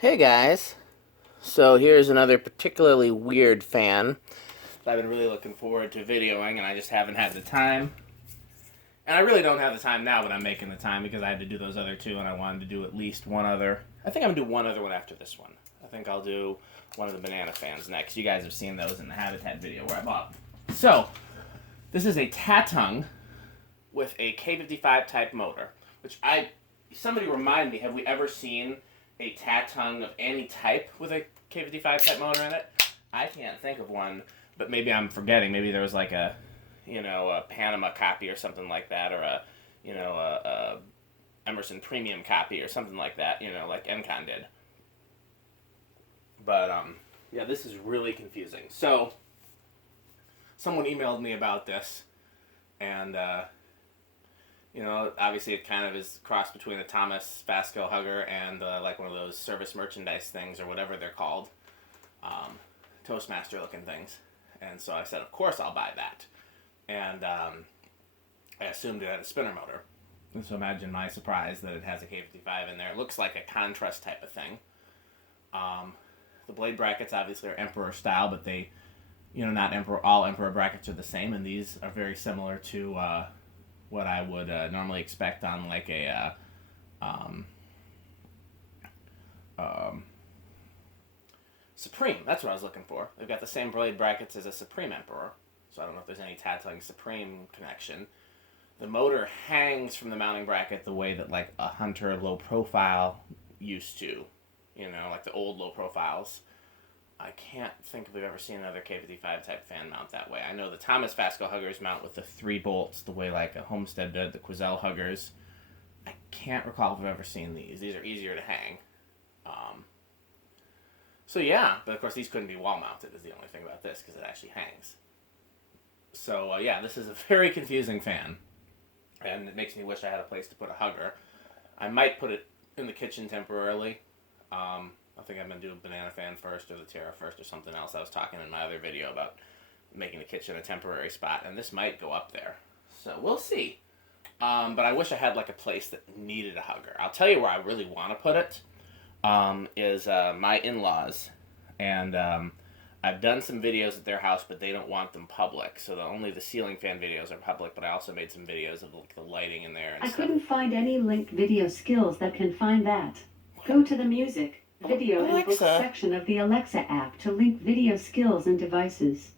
Hey guys, so here's another particularly weird fan that I've been really looking forward to videoing, and I just haven't had the time. And I really don't have the time now, but I'm making the time because I had to do those other two, and I wanted to do at least one other. I think I'm going to do one other one after this one. I think I'll do one of the banana fans next. You guys have seen those in the Habitat video where I bought them. So, this is a Tatung with a K55 type motor, which somebody remind me, have we ever seen a Tatung of any type with a K55 type motor in it? I can't think of one, but maybe I'm forgetting. Maybe there was like a Panama copy or something like that, or a Emerson Premium copy or something like that, like Encon did. But, yeah, this is really confusing. So, someone emailed me about this, and, obviously it kind of is crossed between a Thomas Vasco Hugger and like one of those service merchandise things or whatever they're called, Toastmaster looking things. And so I said, of course I'll buy that. And I assumed it had a spinner motor. And so imagine my surprise that it has a K55 in there. It looks like a contrast type of thing. The blade brackets obviously are Emperor style, but they, not Emperor. All Emperor brackets are the same, and these are very similar to what I would normally expect on like a Supreme. That's what I was looking for. They've got the same blade brackets as a Supreme Emperor, so I don't know if there's any Tatung Supreme connection. The motor hangs from the mounting bracket the way that like a Hunter low profile used to, like the old low profiles. I can't think if we've ever seen another K55 type fan mount that way. I know the Thomas Vasco Huggers mount with the 3 bolts the way like a Homestead did, the Quazell Huggers. I can't recall if I've ever seen these. These are easier to hang. So yeah, but of course these couldn't be wall mounted is the only thing about this because it actually hangs. So yeah, this is a very confusing fan. And it makes me wish I had a place to put a Hugger. I might put it in the kitchen temporarily. I think I'm going to do a banana fan first or the Terra first or something else. I was talking in my other video about making the kitchen a temporary spot, and this might go up there. So we'll see. But I wish I had like a place that needed a Hugger. I'll tell you where I really want to put it is my in-laws. And I've done some videos at their house, but they don't want them public. So only the ceiling fan videos are public, but I also made some videos of like, the lighting in there and stuff. Couldn't find any linked video skills that can find that. Go to the music, video, and books section of the Alexa app to link video skills and devices.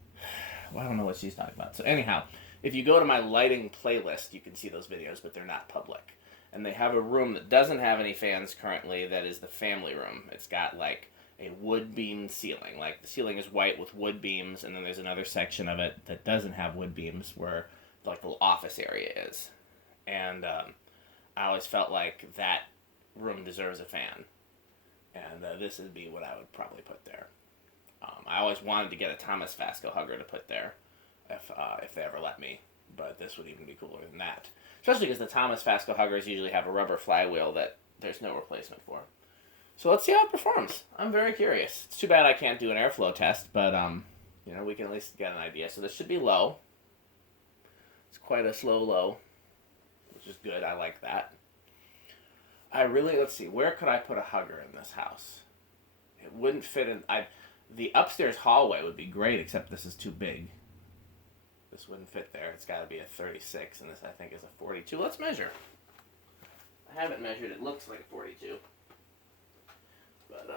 Well, I don't know what she's talking about. So anyhow, if you go to my lighting playlist, you can see those videos, but they're not public. And they have a room that doesn't have any fans currently that is the family room. It's got like a wood beam ceiling. Like the ceiling is white with wood beams, and then there's another section of it that doesn't have wood beams where like the office area is. And I always felt like that room deserves a fan. And this would be what I would probably put there. I always wanted to get a Thomas Vasco Hugger to put there if they ever let me. But this would even be cooler than that. Especially because the Thomas Vasco Huggers usually have a rubber flywheel that there's no replacement for. So let's see how it performs. I'm very curious. It's too bad I can't do an airflow test, but we can at least get an idea. So this should be low. It's quite a slow low, which is good. I like that. Let's see, where could I put a Hugger in this house? It wouldn't fit in. The upstairs hallway would be great, except this is too big. This wouldn't fit there. It's got to be a 36, and this I think is a 42. Let's measure. I haven't measured. It looks like a 42. But,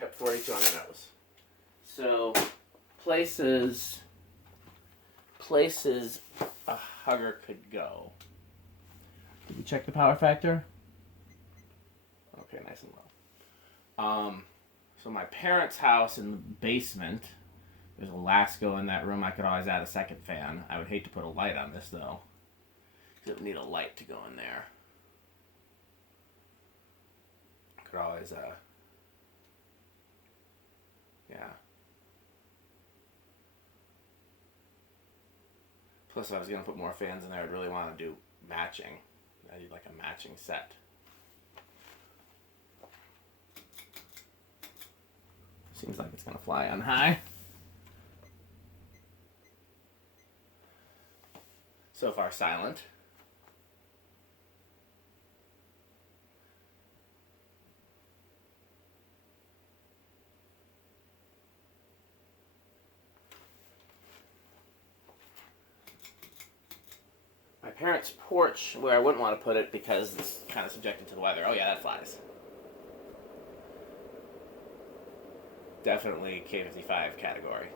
got 42 on the nose. So, places a Hugger could go. Did we check the power factor? Okay, nice and low. So my parents' house in the basement, there's a Lasco in that room. I could always add a second fan. I would hate to put a light on this, though. It would need a light to go in there. Could always, yeah. Plus, if I was going to put more fans in there, I'd really want to do matching. I need like a matching set. Seems like it's going to fly on high. So far silent. parents' porch where I wouldn't want to put it because it's kind of subjected to the weather. Oh yeah, that flies. Definitely K55 category,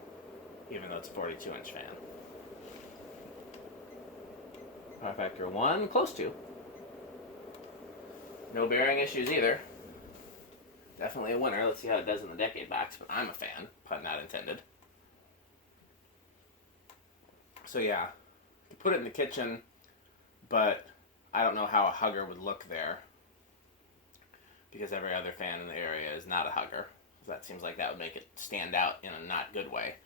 even though it's a 42-inch fan. Power factor 1, close to. No bearing issues either. Definitely a winner. Let's see how it does in the decade box, but I'm a fan, pun not intended. So yeah, you put it in the kitchen, but I don't know how a hugger would look there because every other fan in the area is not a hugger. So that seems like that would make it stand out in a not good way.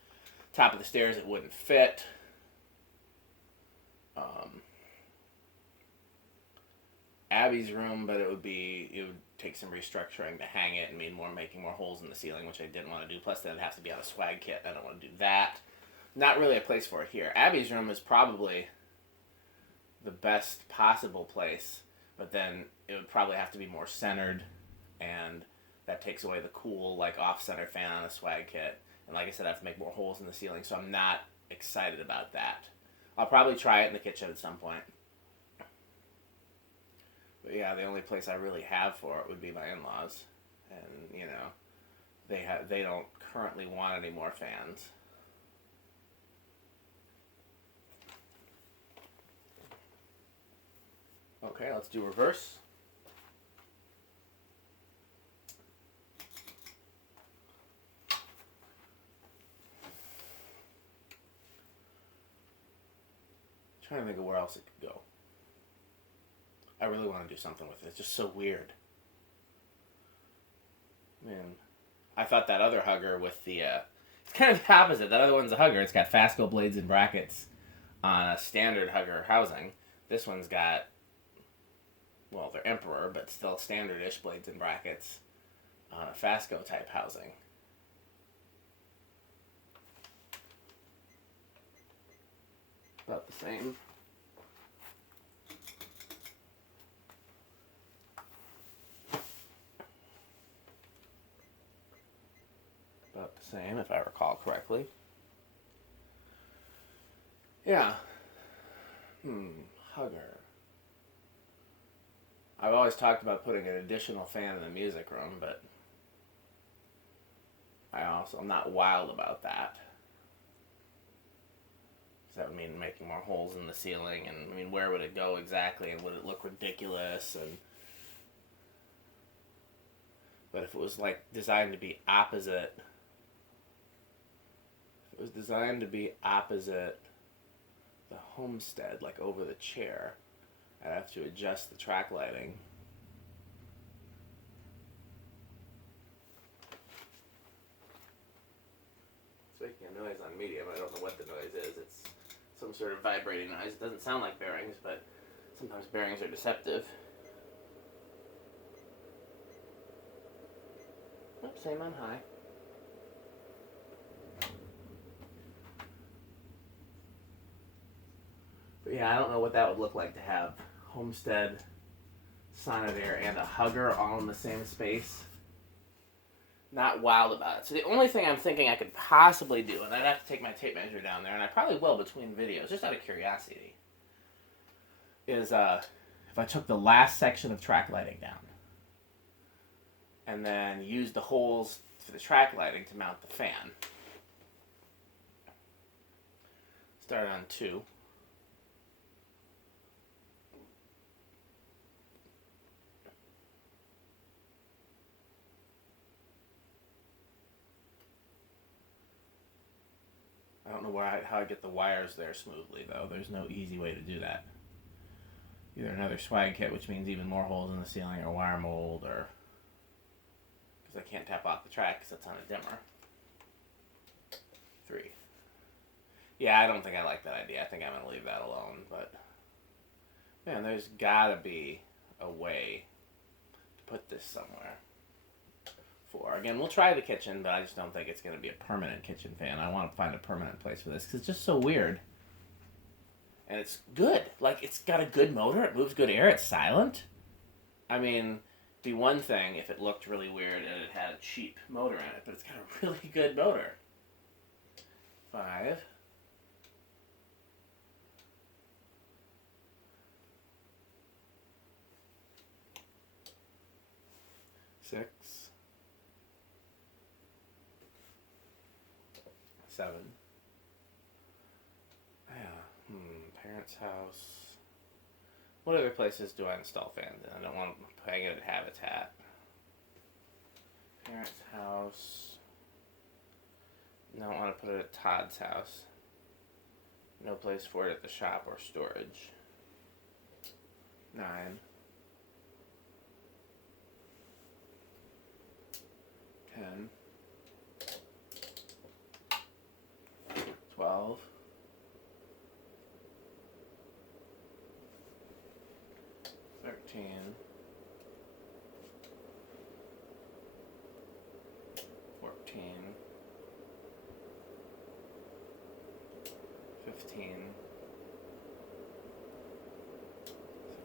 Top of the stairs, it wouldn't fit. Abby's room, but it would take some restructuring to hang it and making more holes in the ceiling, which I didn't want to do. Plus, then it'd have to be on a swag kit. I don't want to do that. Not really a place for it here. Abby's room is probably the best possible place, but then it would probably have to be more centered, and that takes away the cool, like, off-center fan on a swag kit. And like I said, I have to make more holes in the ceiling, so I'm not excited about that. I'll probably try it in the kitchen at some point. But yeah, the only place I really have for it would be my in-laws. And, you know, they don't currently want any more fans. Okay, let's do reverse. Trying to think of where else it could go. I really want to do something with it. It's just so weird. Man, I thought that other hugger with the... it's kind of the opposite. That other one's a hugger. It's got Fasco blades and brackets on a standard hugger housing. This one's got... Well, they're Emperor, but still standard-ish blades and brackets on a Fasco type housing. About the same. About the same, if I recall correctly. Yeah. Hugger. I've always talked about putting an additional fan in the music room, but I'm not wild about that. That would mean making more holes in the ceiling, and I mean, where would it go exactly, and would it look ridiculous? But if it was like designed to be opposite, the homestead, like over the chair, I'd have to adjust the track lighting. It's making a noise on medium. I don't know what the noise is. It's some sort of vibrating noise. It doesn't sound like bearings, but sometimes bearings are deceptive. Oops, same on high. But yeah, I don't know what that would look like to have Homestead, Sonodair, and a hugger all in the same space. Not wild about it. So the only thing I'm thinking I could possibly do, and I'd have to take my tape measure down there, and I probably will between videos, just out of curiosity, is if I took the last section of track lighting down and then used the holes for the track lighting to mount the fan. Start on 2. I don't know how I get the wires there smoothly, though. There's no easy way to do that. Either another swag kit, which means even more holes in the ceiling, or wire mold, or... because I can't tap off the track because it's on a dimmer. 3. Yeah, I don't think I like that idea. I think I'm going to leave that alone, but... man, there's gotta be a way to put this somewhere. 4. Again, we'll try the kitchen, but I just don't think it's going to be a permanent kitchen fan. I want to find a permanent place for this, because it's just so weird. And it's good. Like, it's got a good motor. It moves good air. It's silent. I mean, it'd be one thing if it looked really weird and it had a cheap motor in it, but it's got a really good motor. 5. 6, 7. Yeah. Parents' house. What other places do I install fans in? I don't want to hang it at Habitat. Parents' house. Don't want to put it at Todd's house. No place for it at the shop or storage. 9. 10. 12. 13. 14. 15.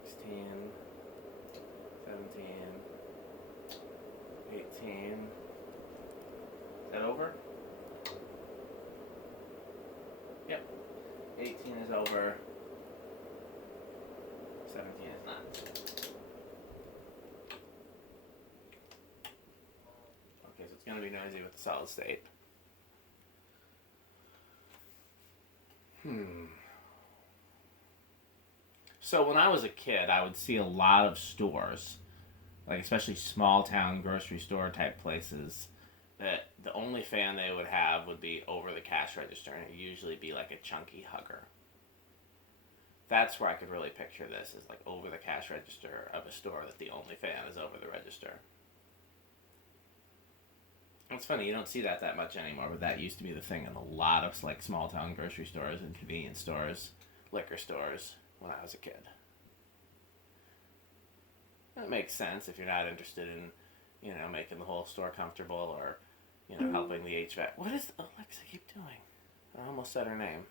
16. 17. 18. Is that over? Yep. 18 is over. 17 is not. Okay, so it's going to be noisy with the solid state. So when I was a kid, I would see a lot of stores, like especially small town grocery store type places, that the only fan they would have would be over the cash register, and it would usually be like a chunky hugger. That's where I could really picture this, is like over the cash register of a store that the only fan is over the register. It's funny, you don't see that much anymore, but that used to be the thing in a lot of like small town grocery stores and convenience stores, liquor stores, when I was a kid. That makes sense if you're not interested in, making the whole store comfortable or, helping the HVAC. What does Alexa keep doing? I almost said her name.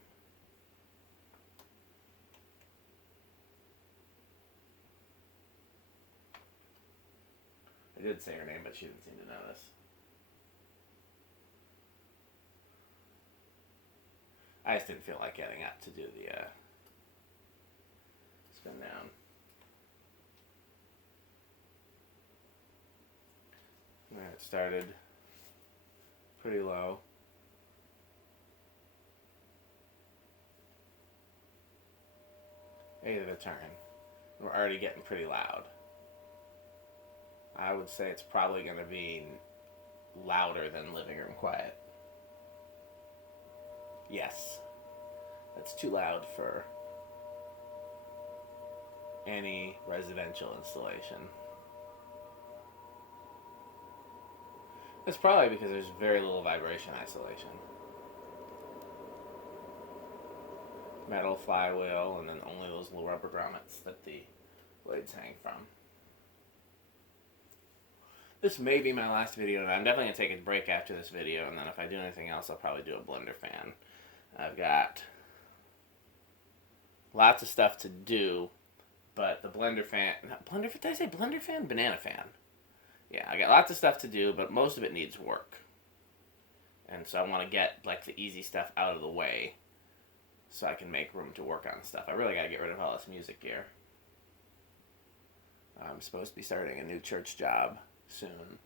I did say her name, but she didn't seem to notice. I just didn't feel like getting up to do the spin down. Alright, it started pretty low. Eight of a turn. We're already getting pretty loud. I would say it's probably going to be louder than living room quiet. Yes. That's too loud for any residential installation. It's probably because there's very little vibration isolation. Metal flywheel, and then only those little rubber grommets that the blades hang from. This may be my last video, and I'm definitely going to take a break after this video, and then if I do anything else, I'll probably do a blender fan. I've got lots of stuff to do, but the blender fan... Did I say blender fan? Banana fan. Yeah, I got lots of stuff to do, but most of it needs work. And so I want to get like the easy stuff out of the way so I can make room to work on stuff. I really got to get rid of all this music gear. I'm supposed to be starting a new church job soon,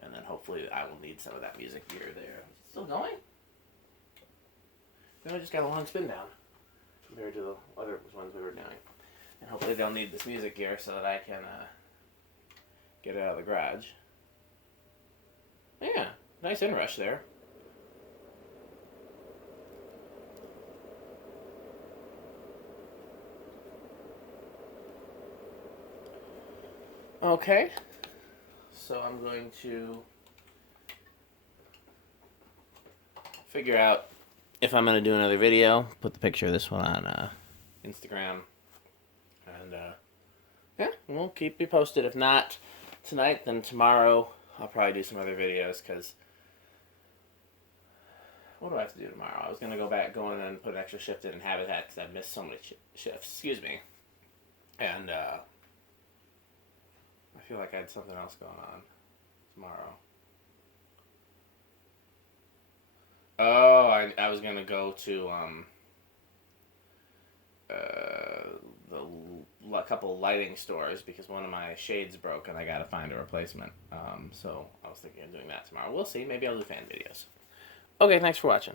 and then hopefully I will need some of that music gear there. Is it still going? No, I just got a long spin down compared to the other ones we were doing. And hopefully they'll need this music gear so that I can get it out of the garage. Yeah, nice inrush there. Okay, so I'm going to figure out if I'm going to do another video, put the picture of this one on Instagram, and yeah, we'll keep you posted. If not tonight, then tomorrow I'll probably do some other videos, because what do I have to do tomorrow? I was going to go in and put an extra shift in Habitat because I've missed so many shifts, excuse me, and I feel like I had something else going on tomorrow. Oh, I was going to go to couple lighting stores because one of my shades broke and I gotta find a replacement. So I was thinking of doing that tomorrow. We'll see. Maybe I'll do fan videos. Okay, thanks for watching.